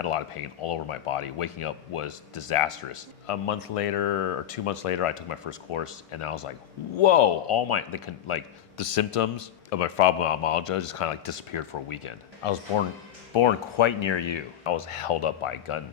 had a lot of pain all over my body. Waking up was disastrous. A month later or 2 months later, I took my first course, and I was like, whoa! The symptoms of my fibromyalgia just kind of like disappeared for a weekend. I was born quite near you. I was held up by a gun,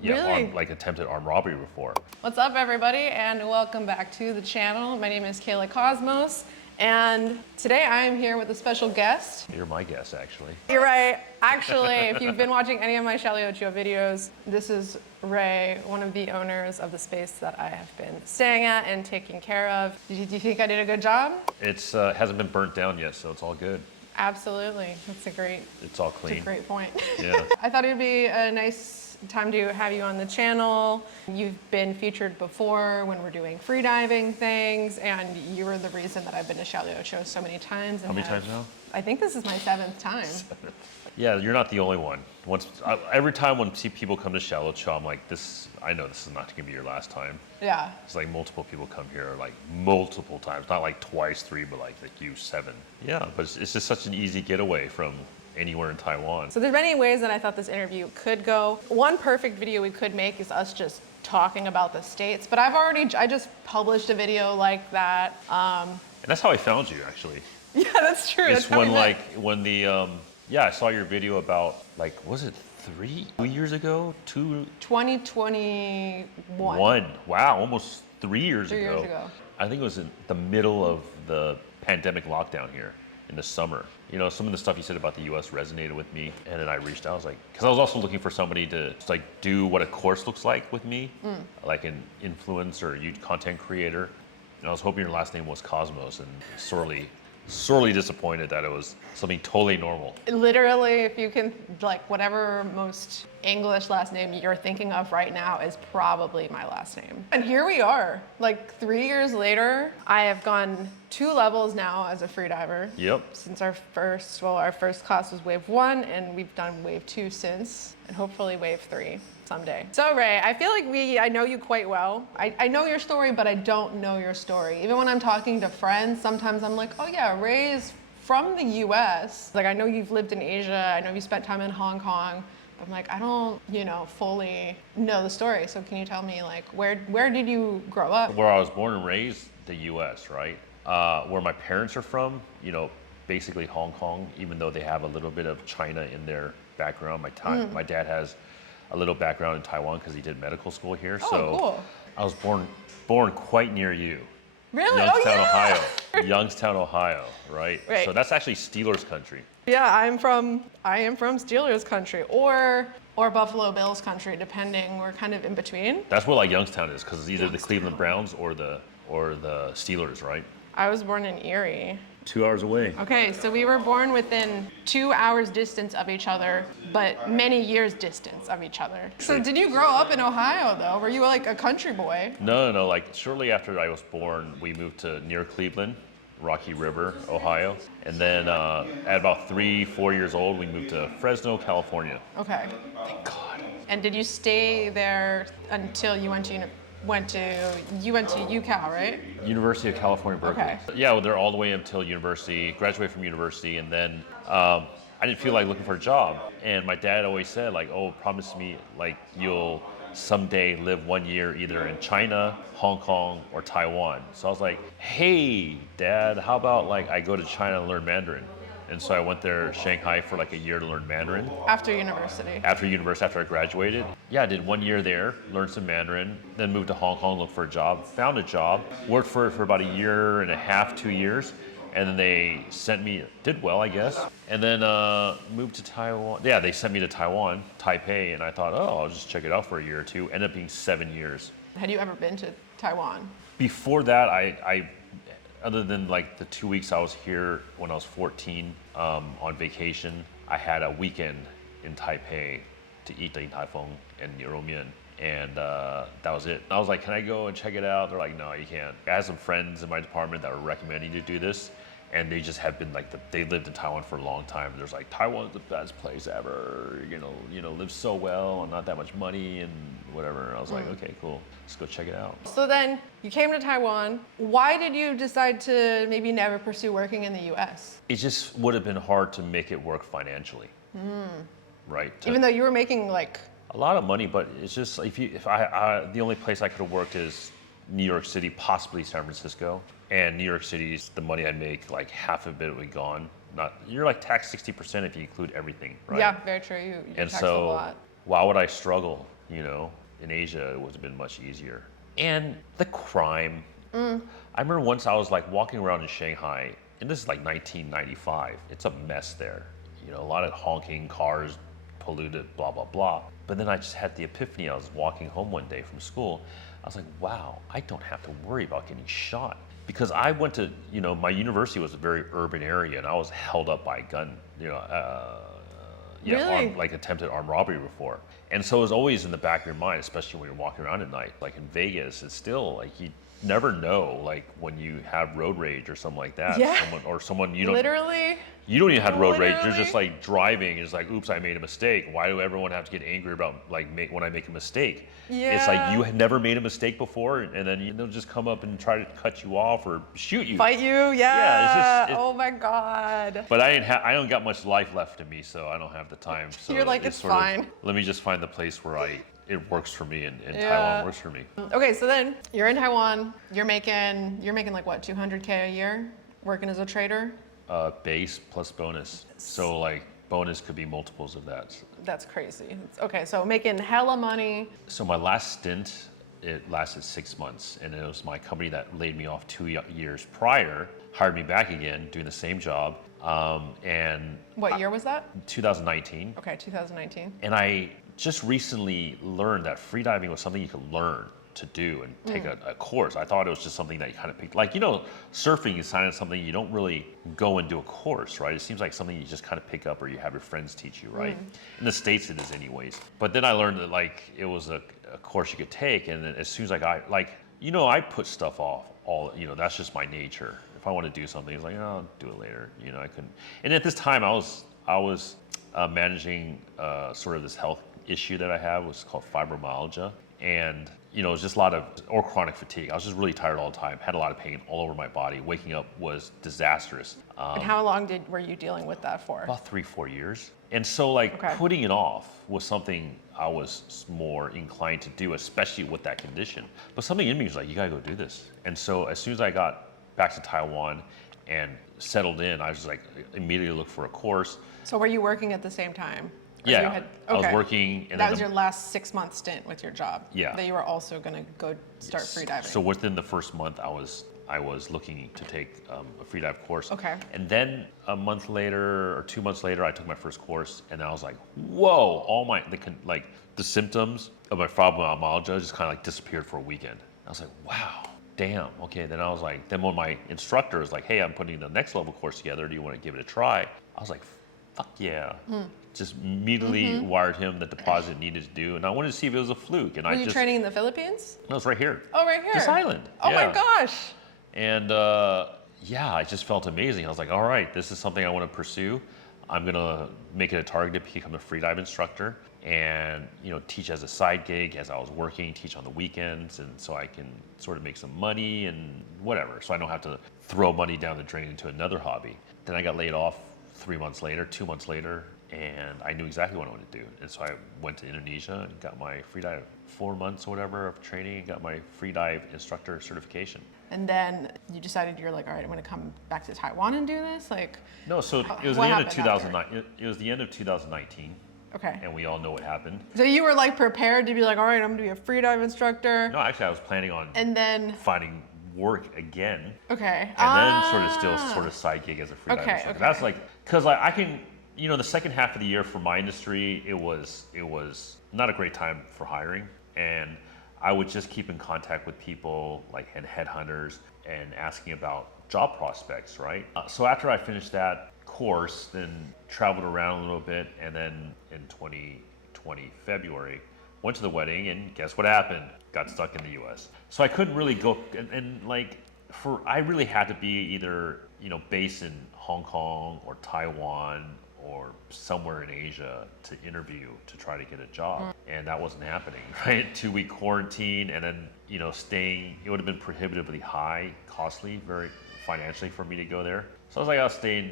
Really? Attempted armed robbery before. What's up, everybody, and welcome back to the channel. My name is Kayla Cosmos, and today I am here with a special guest. You're my guest, actually. You're right. Actually, if you've been watching any of my Xiaoliuqiu videos, this is Ray, one of the owners of the space that I have been staying at and taking care of. Do you think I did a good job? It's hasn't been burnt down yet, so it's all good. Absolutely. It's all clean. It's a great point. Yeah. I thought it'd be a nice time to have you on the channel. You've been featured before when we're doing freediving things, and you were the reason that I've been to Xiaoliuqiu so many times. How many times now? I think this is my 7th time. Yeah, you're not the only one. Every time when people come to Xiaoliuqiu, I'm like, I know this is not gonna be your last time. Yeah. It's like multiple people come here, like multiple times, not like twice, 3, but like you 7. Yeah, but it's just such an easy getaway from anywhere in Taiwan. So there's many ways that I thought this interview could go. One perfect video we could make is us just talking about the States, but I just published a video like that. And that's how I found you, actually. Yeah, that's true. It's that's I saw your video about, was it 3 years ago? 2021. Wow, almost 3 years ago. 3 years ago. I think it was in the middle of the pandemic lockdown here in the summer. You know, some of the stuff you said about the US resonated with me, and then I reached out. I was like, because I was also looking for somebody to do what a course looks like with me, like an influencer, content creator. And I was hoping your last name was Cosmos, and sorely disappointed that it was something totally normal. Literally, if you can, whatever most English last name you're thinking of right now is probably my last name. And here we are, 3 years later. I have gone 2 levels now as a freediver. Yep. Since our first class was wave 1, and we've done wave 2 since, and hopefully wave 3 someday. So Ray, I feel like I know you quite well. I know your story, but I don't know your story. Even when I'm talking to friends, sometimes I'm like, oh yeah, Ray's from the US. I know you've lived in Asia, I know you spent time in Hong Kong. I'm like, I don't, fully know the story. So can you tell me, where did you grow up? Where I was born and raised, the US, right? Where my parents are from, basically Hong Kong, even though they have a little bit of China in their background. My dad has a little background in Taiwan because he did medical school here. Oh, so cool. I was born quite near you. Really? Youngstown, Ohio. Youngstown, Ohio, right? Right. So that's actually Steelers country. Yeah, I am from Steelers country or Buffalo Bills country, depending. We're kind of in between. That's where Youngstown is, because it's either the Cleveland Browns or the Steelers, right? I was born in Erie. 2 hours away. Okay, so we were born within 2 hours distance of each other, but many years distance of each other. So did you grow up in Ohio though? Were you a country boy? No. Shortly after I was born, we moved to near Cleveland, Rocky River, Ohio. And then at about 3-4 years old, we moved to Fresno, California. Okay. Thank God. And did you stay there until you went to UCal, right? University of California, Berkeley. Okay. Yeah, well, they're all the way until university, graduated from university, and then I didn't feel like looking for a job. And my dad always said, promise me, you'll someday live 1 year either in China, Hong Kong, or Taiwan. So I was like, hey, Dad, how about I go to China and learn Mandarin? And so I went there, Shanghai, for a year to learn Mandarin. After university, after I graduated. Yeah, I did 1 year there, learned some Mandarin, then moved to Hong Kong, looked for a job, found a job, worked for it for about 1.5 years, 2 years, and then they sent me, did well, I guess, and then moved to Taiwan. Yeah, they sent me to Taiwan, Taipei, and I thought, I'll just check it out for 1 year or 2. Ended up being 7 years. had you ever been to Taiwan? Before that, I other than the 2 weeks I was here when I was 14 on vacation, I had a weekend in Taipei to eat Din Tai Fung and Niu Mian, and that was it. I was like, can I go and check it out? They're like, no, you can't. I had some friends in my department that were recommending to do this, and they just have been they lived in Taiwan for a long time. There's Taiwan's the best place ever, live so well and not that much money and whatever. And I was like, okay, cool, let's go check it out. So then you came to Taiwan. Why did you decide to maybe never pursue working in the US? It just would have been hard to make it work financially. right? Even though you were making like, A lot of money, but it's just if the only place I could have worked is New York City, possibly San Francisco. And New York City's the money I'd make, like half of it would be gone. Not you're like taxed 60% if you include everything, right? yeah, very true. You And taxed a so lot. why would I struggle? You know, in Asia it would have been much easier. And the crime. I remember once I was like walking around in Shanghai, and this is like 1995. It's a mess there. You know, a lot of honking cars, polluted, blah, blah, blah. But then I just had the epiphany. I was walking home one day from school. I was like, wow, I don't have to worry about getting shot. Because I went to, you know, my university was a very urban area and I was held up by a gun, you know, Really? like attempted armed robbery before. And so it was always in the back of your mind, especially when you're walking around at night. Like in Vegas, it's still like you never know, like when you have road rage or something like that. Yeah. Someone you don't Literally. you don't even have road rage. You're Literally. just like driving. It's like, oops, I made a mistake. Why do everyone have to get angry about like when I make a mistake? It's like Yeah. you had never made a mistake before, and then they'll just come up and try to cut you off or shoot you. Fight you? Yeah. Yeah, it's just- oh my God. But I don't got much life left in me, so I don't have the time. So You're like, it's sort of, fine. let me just find the place where it works for me, and Yeah. Taiwan works for me. Okay, so then you're in Taiwan. You're making like what, 200K a year working as a trader? Base plus bonus. So like bonus could be multiples of that. That's crazy. Okay, so making hella money. So my last stint, it lasted 6 months, and it was my company that laid me off 2 years prior, hired me back again, doing the same job, and What year was that? 2019. Okay, 2019. And I just recently learned that freediving was something you could learn to do and take a course. I thought it was just something that you kind of picked. Like, you know, surfing is kind of something you don't really go and do a course, right? It seems like something you just kind of pick up or you have your friends teach you, right? In the States it is anyways. But then I learned that like it was a course you could take, and then as soon as I got, like, you know, I put stuff off you know, that's just my nature. If I want to do something, it's like, oh, I'll do it later. You know, I couldn't. And at this time I was managing sort of this health issue that I have, was called fibromyalgia. And, you know, it was just a lot of, or chronic fatigue. I was just really tired all the time, had a lot of pain all over my body. Waking up was disastrous. And how long were you dealing with that for? About 3-4 years. And so like Okay. putting it off was something I was more inclined to do, especially with that condition. But something in me was like, you gotta go do this. And so as soon as I got back to Taiwan and settled in, I was just like, immediately looked for a course. So were you working at the same time? Or Yeah, you had- I was okay. working. And That then was your last 6-month stint with your job. Yeah. That you were also gonna go start freediving. So within the first month, I was looking to take a freedive course. Okay. And then a month later or 2 months later, I took my first course, and I was like, whoa! All the symptoms of my fibromyalgia just kind of like disappeared for a weekend. I was like, wow, damn. Okay. Then I was like, then when my instructor was like, hey, I'm putting the next level course together. Do you want to give it a try? I was like, fuck yeah. Just immediately wired him the deposit needed to do, and I wanted to see if it was a fluke. And Were you training in the Philippines? No, it's right here. Oh, right here. This island. Oh Yeah. my gosh. And yeah, I just felt amazing. I was like, all right, this is something I want to pursue. I'm gonna make it a target to become a freedive instructor, and you know, teach as a side gig as I was working, teach on the weekends, and so I can sort of make some money and whatever. So I don't have to throw money down the drain into another hobby. Then I got laid off 3 months later, 2 months later, and I knew exactly what I wanted to do. And so I went to Indonesia and got my freedive 4 months or whatever of training, and got my freedive instructor certification. And then you decided you're like, all right, I'm gonna come back to Taiwan and do this? Like, No, so it was what the end of happened after? 2009. It was the end of 2019, okay. and we all know what happened. So you were like prepared to be like, all right, I'm gonna be a freedive instructor. No, actually, I was planning on And then, finding work again, okay. and then sort of side gig as a freedive Okay, instructor. okay. That's like, because I can, you know, the second half of the year for my industry, it was not a great time for hiring, and I would just keep in contact with people like and headhunters and asking about job prospects, right? So after I finished that course, then traveled around a little bit, and then in 2020 February, went to the wedding, and guess what happened? Got stuck in the U.S. So I couldn't really go, and like I really had to be either, you know, based in Hong Kong or Taiwan or somewhere in Asia to interview to try to get a job. And that wasn't happening, right? 2-week quarantine, and then, you know, staying, it would have been prohibitively high, costly, very financially for me to go there. So I was like, I'll stay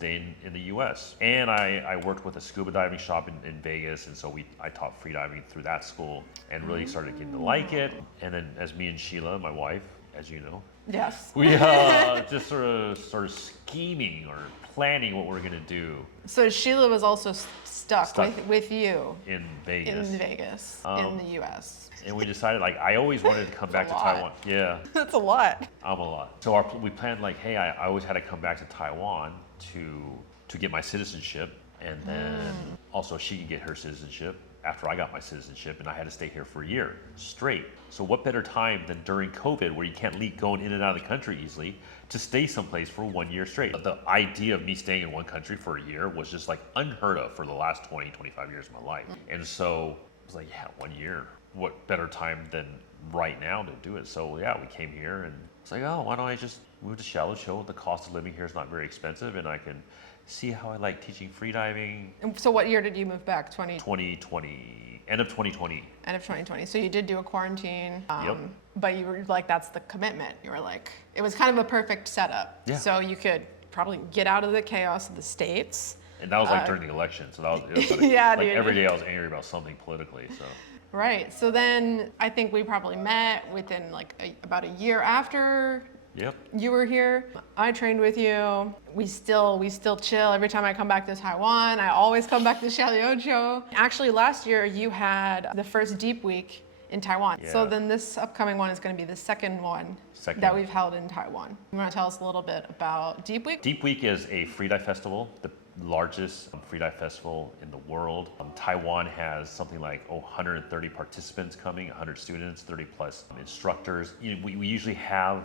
in the U.S. And I worked with a scuba diving shop in Vegas, and so I taught freediving through that school, and really started getting to like it. And then as me and Sheila, my wife, as you know, Yes. we just sort of started scheming or planning what we're gonna do So Sheila was also stuck. With you in Vegas. In the U.S. And we decided, like, I always wanted to come back to Taiwan. Yeah, That's a lot. I'm a lot. So we planned, like, hey, I always had to come back to Taiwan to get my citizenship, and then also she could get her citizenship after I got my citizenship, and I had to stay here for a year straight. So what better time than during COVID, where you can't leave going in and out of the country easily, to stay someplace for 1 year straight. The idea of me staying in one country for a year was just like unheard of for the last 20, 25 years of my life. And so I was like, yeah, 1 year. What better time than right now to do it? So yeah, we came here, and it's like, oh, why don't I just move to Xiaoliuqiu? The cost of living here is not very expensive, and I can see how I like teaching freediving. And so what year did you move back? 2020, end of 2020. End of 2020. So you did do a quarantine. Yep. But you were like, that's the commitment. You were like, it was kind of a perfect setup. Yeah. So you could probably get out of the chaos of the States. And that was like during the election, so it was like, Yeah, like dude. every day I was angry about something politically. So Right. So then I think we probably met within like about a year after yep. you were here. I trained with you. We still chill. Every time I come back to Taiwan, I always come back to Xiaoliuqiu. Actually, last year you had the first Deep Week in Taiwan. Yeah. So then this upcoming one is going to be the second one that we've held in Taiwan. You want to tell us a little bit about Deep Week? Deep Week is a freedive festival, the largest freedive festival in the world. Taiwan has something like 130 participants coming, 100 students, 30 plus instructors. We usually have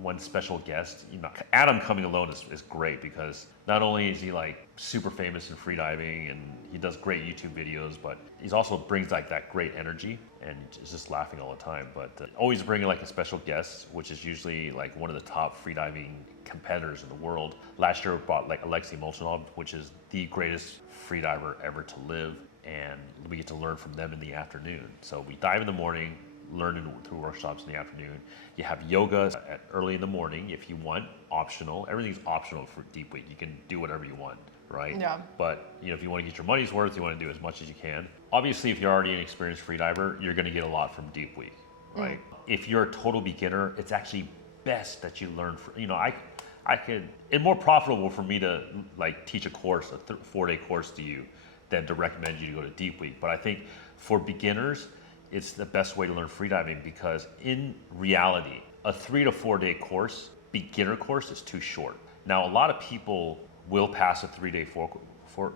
one special guest. Adam coming alone is great, because not only is he like super famous in freediving and he does great YouTube videos, but he's also brings like that great energy and is just laughing all the time. But always bringing like a special guest, which is usually like one of the top freediving competitors in the world. Last year we brought like Alexei Molchanov, which is the greatest freediver ever to live, and we get to learn from them in the afternoon. So we dive in the morning, learn through workshops in the afternoon. You have yoga at early in the morning if you want, optional. Everything's optional for Deep Week. You can do whatever you want, right? Yeah. But if you want to get your money's worth, you want to do as much as you can. Obviously, if you're already an experienced freediver, you're going to get a lot from Deep Week, right? If you're a total beginner, it's actually best that you learn. It's more profitable for me to like teach a course, a 4-day course to you, than to recommend you to go to Deep Week. But I think for beginners, it's the best way to learn freediving, because in reality, a 3 to 4 day course, beginner course, is too short. Now, a lot of people will pass a 3-day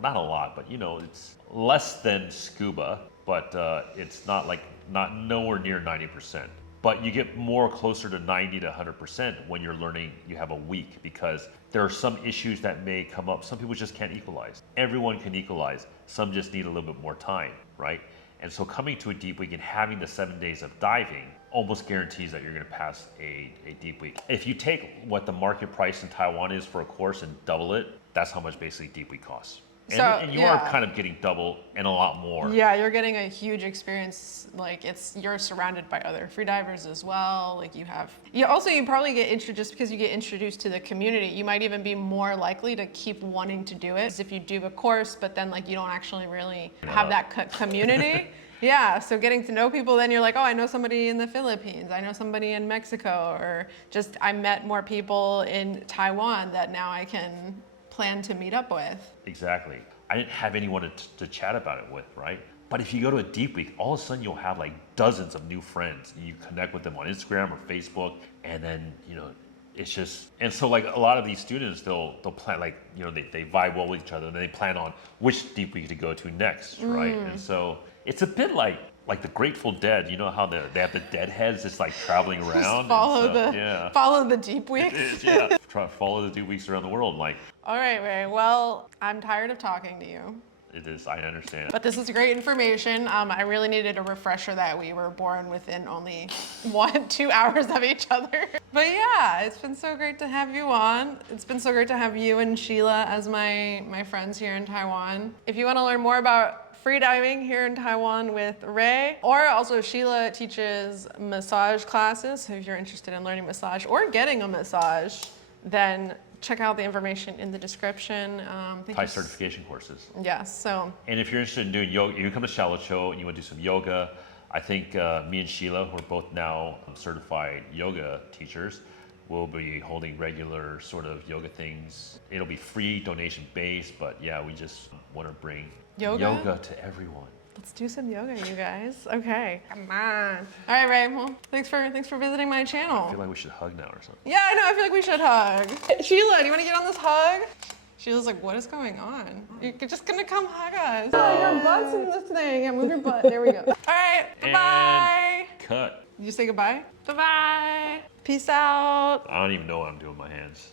not a lot, but it's less than scuba, but it's not nowhere near 90%. But you get more closer to 90 to 100% when you're learning. You have a week, because there are some issues that may come up. Some people just can't equalize. Everyone can equalize. Some just need a little bit more time, right? And so coming to a Deep Week and having the 7 days of diving almost guarantees that you're going to pass a Deep Week. If you take what the market price in Taiwan is for a course and double it, that's how much basically Deep Week costs. And you are kind of getting double and a lot more. Yeah, you're getting a huge experience. Like you're surrounded by other freedivers as well. Like you probably get introduced, because you get introduced to the community. You might even be more likely to keep wanting to do it if you do a course, but then like you don't actually really have that community. Yeah, so getting to know people, then you're like, oh, I know somebody in the Philippines, I know somebody in Mexico, or just I met more people in Taiwan that now I can plan to meet up with. Exactly. I didn't have anyone to chat about it with, right? But if you go to a Deep Week, all of a sudden you'll have like dozens of new friends. You connect with them on Instagram or Facebook, and then it's just, and so like a lot of these students, they'll plan, like they vibe well with each other, and they plan on which Deep Week to go to next, right? And so it's a bit like the Grateful Dead. You know how they have the deadheads just like traveling around. Just follow the Deep Weeks. Yeah, try to follow the Deep Weeks around the world. Like, all right, Ray. Well, I'm tired of talking to you. it is, I understand. But this is great information. I really needed a refresher that we were born within only 2 hours of each other. But yeah, it's been so great to have you on. It's been so great to have you and Sheila as my friends here in Taiwan. If you want to learn more about freediving here in Taiwan with Ray, or also Sheila teaches massage classes. So if you're interested in learning massage or getting a massage, then check out the information in the description. Thank Thai you certification courses. Yes, so And if you're interested in doing yoga, if you come to Xiaoliuqiu and you want to do some yoga, I think me and Sheila, who are both now certified yoga teachers, will be holding regular sort of yoga things. It'll be free, donation based, but yeah, we just want to bring yoga to everyone. let's do some yoga, you guys. Okay, come on. All right, Ray. Well, thanks for visiting my I channol. feel like we should hug now or something. Yeah, I know. I feel like we should hug. Sheila, do you want to get on this hug? Sheila's like, what is going on? You're just gonna come hug us. Oh, your butt's in this thing. Yeah, move your butt. There we go. All right. Bye. Cut. Did you say goodbye? Bye-bye. Peace out. I don't even know what I'm doing with my hands.